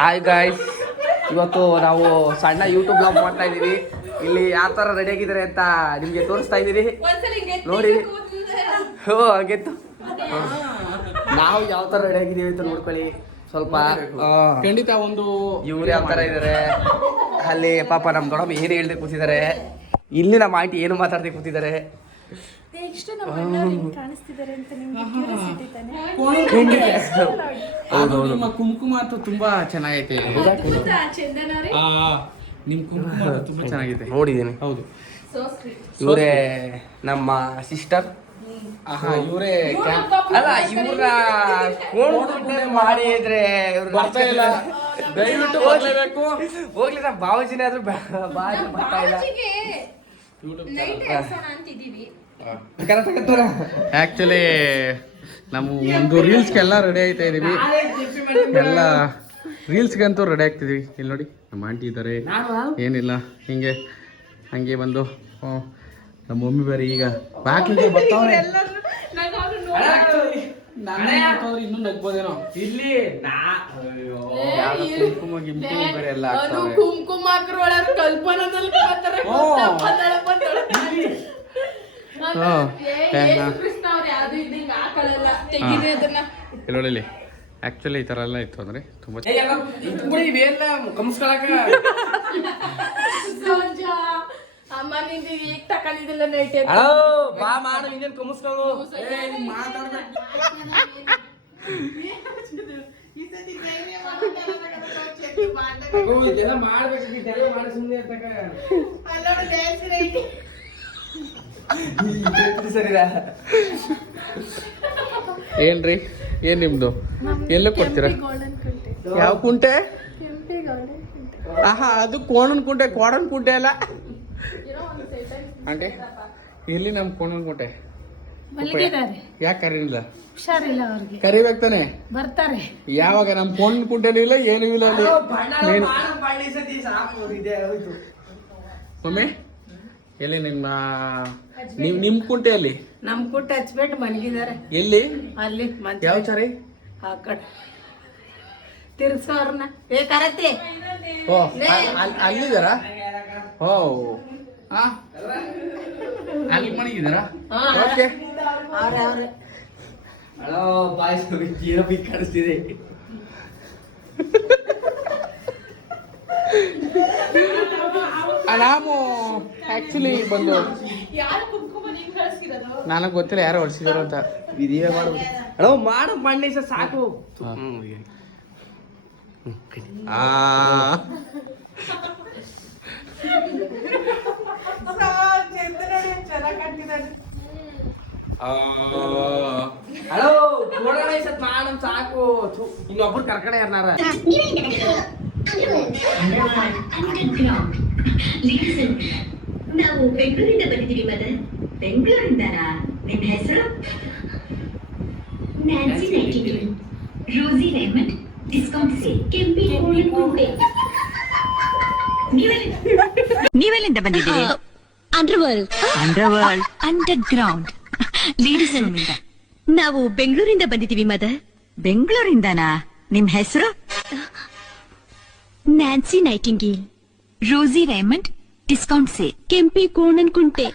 Hi guys, ಇವತ್ತು ನಾವು ಸಣ್ಣ ಯೂಟ್ಯೂಬ್ ಬ್ಲಾಗ್ ಮಾಡ್ತಾ ಇದೀವಿ. ಇಲ್ಲಿ ಯಾವ ತರ ರೆಡಿ ಆಗಿದ್ದಾರೆ ಅಂತ ನಿಮ್ಗೆ ತೋರಿಸ್ತಾ ಇದೀವಿ ನೋಡಿ. ಗೆತ್ತು ನಾವು ಯಾವ ತರ ರೆಡಿ ಆಗಿದೀವಿ ಅಂತ ನೋಡ್ಕೊಳ್ಳಿ ಸ್ವಲ್ಪ. ಖಂಡಿತ ಒಂದು ಇವ್ರು ಯಾವ ತರ ಇದಾರೆ ಅಲ್ಲಿ, ಪಾಪ ನಮ್ ದೊಡ್ಡಮ್ಮ ಏನು ಹೇಳ್ದೆ ಕೂತಿದ್ದಾರೆ. ಇಲ್ಲಿ ನಮ್ಮ ಆಂಟಿ ಏನು ಮಾತಾಡ್ದೆ ಕೂತಿದ್ದಾರೆ. ಕುಂಕುಮ ಅಂತೂ ತುಂಬಾ ಚೆನ್ನಾಗೈತೆ. ನಿಮ್ ಕುಂಕುಮ ತುಂಬಾ ಚೆನ್ನಾಗಿದೆ, ನೋಡಿದೀನಿ. ಹೌದು, ಇವರೇ ನಮ್ಮ ಸಿಸ್ಟರ್. ಇವರೇ ಅಲ್ಲ, ಇವ್ರ ಮಾಡಿದ್ರೆ ಬರ್ತಾ ಇಲ್ಲ. ದಯವಿಟ್ಟು ಹೋಗ್ಲೇಬೇಕು. ಹೋಗ್ಲಿ, ನಮ್ಮ ಬಾವಜಿನೇ ಆದ್ರೂ ಬರ್ತಾ ಇಲ್ಲ. ಆಕ್ಚುಲಿ ನಮ್ಮ ಒಂದು ರೀಲ್ಸ್ಗೆಲ್ಲ ರೆಡಿ ಆಯ್ತಾ ಇದೀವಿ. ಎಲ್ಲ ರೀಲ್ಸ್ಗಂತೂ ರೆಡಿ ಆಗ್ತಿದೀವಿ. ಇಲ್ಲಿ ನೋಡಿ ನಮ್ಮ ಆಂಟಿ ಇದ್ದಾರೆ. ಏನಿಲ್ಲ, ಹಂಗೆ ಬಂದು ನಮ್ಮ ಮಮ್ಮಿ ಬೇರೆ ಈಗ ಬಾಕ್ಲಿಗೆ ಬರ್ತಾವ್ರೆ. ಇನ್ನೂ ನಗ್ಬೋದೇನೋ. ಇಲ್ಲಿ ಕುಂಕುಮ ಗಿಂಕುಮ ಬೇರೆ ಎಲ್ಲ ಇಲ್ಲಿ ಆಕ್ಚುಲಿ ಈ ತರ ಎಲ್ಲ ಇತ್ತು ಅಂದ್ರೆ ತುಂಬಾ ಏನ್ರಿ, ಏನ್ ನಿಮ್ದು? ಎಲ್ಲ ಕೊಡ್ತೀರಾ? ಯಾವ ಕುಂಟೆ? ಆಹಾ, ಅದು ಕೋಣನ್ ಕುಂಟೆ. ಕೋಣನ್ ಕುಂಟೆ ಅಲ್ಲ ಆಂಟಿ. ಎಲ್ಲಿ ನಮ್ ಕೋಣನ್ ಕುಂಟೆ? ಯಾಕೆ ಕರೀನಿಲ್ಲ? ಕರಿಬೇಕು ತಾನೆ, ಬರ್ತಾರೆ. ಯಾವಾಗ ನಮ್ ಕೋಣನ್ ಕುಂಟೆನೂ ಇಲ್ಲ, ಏನೂ ಇಲ್ಲ ಅಲ್ಲಿ. ಮಮ್ಮಿ ಎಲ್ಲಿ ನಿಮ್ ಕುಂಟೆ? ಅಲ್ಲಿ ನಮ್ ಕುಂಟೆ ಹಚ್ಬಿಟ್ಟು ಮನಗಿದ್ದಾರೆ. ಎಲ್ಲಿ? ಅಲ್ಲಿ ಯಾವ ಚಾರಿ ಆ ಕಡೆ ತಿರ್ಸೋರ್ನ ಬೇಕಾರತ್ತೆ. ಓ, ಅಲ್ಲಿದಾರ? ಓ, ಅಲ್ಲಿ ಮನಗಿದಾರ? ಓಕೆ. ಹಲೋ ಬಾಯ್ಸ್, ಕಾಣಿಸ್ತಿದೆ. ನಾವು ಆಕ್ಚುಲಿ ಬಂದು ನನಗೆ ಗೊತ್ತಿಲ್ಲ ಯಾರು ಹೊಡ್ಸಿದಾರು ಅಂತ. ವಿಡಿಯೋ ಮಾಡ್ಬೋದು. ಹಲೋ ಮಾಡು, ಮಣ್ಣಿ ಸಾಕು. ಹಲೋ ಮಾಡಮ್ ಸಾಕು. ಇನ್ನೊಬ್ರು ಕರ್ಕಡೆ ಯಾರನಾರ ನಾವು ಬೆಂಗಳೂರಿಂದ ಬಂದಿದ್ದೀವಿ ಮದನ್. ಬೆಂಗಳೂರಿಂದನಾ? ನಿಮ್ಮ ಹೆಸರು? ನ್ಯಾನ್ಸಿ ನೈಟಿಂಗೇಲ್, ರೋಸಿ ರೇಮಂಡ್, ಡಿಸ್ಕೌಂಟ್ ಸೇಲ್, ಕೆಂಪಿ ಕೋಣೆ. ನೀವೆಲ್ಲಿಂದ ಬಂದಿದ್ದೀರಿ? ಅಂಡರ್ವರ್ಲ್ಡ್. ಅಂಡರ್ಗ್ರೌಂಡ್ ಲೇಡೀಸ್ ರೂಮ್ ಇಂದ. ನಾವು ಬೆಂಗಳೂರಿಂದ ಬಂದಿದ್ದೀವಿ ಮದರ್. ಬೆಂಗಳೂರಿಂದನಾ? ನಿಮ್ಮ ಹೆಸರು? ನ್ಯಾನ್ಸಿ ನೈಟಿಂಗೇಲ್, ರೋಸಿ ರೇಮಂಡ್, ಡಿಸ್ಕೌಂಟ್ ಸೇಲ್, ಕೆಂಪಿ ಕೋಣನ್ ಕುಂಟೆ.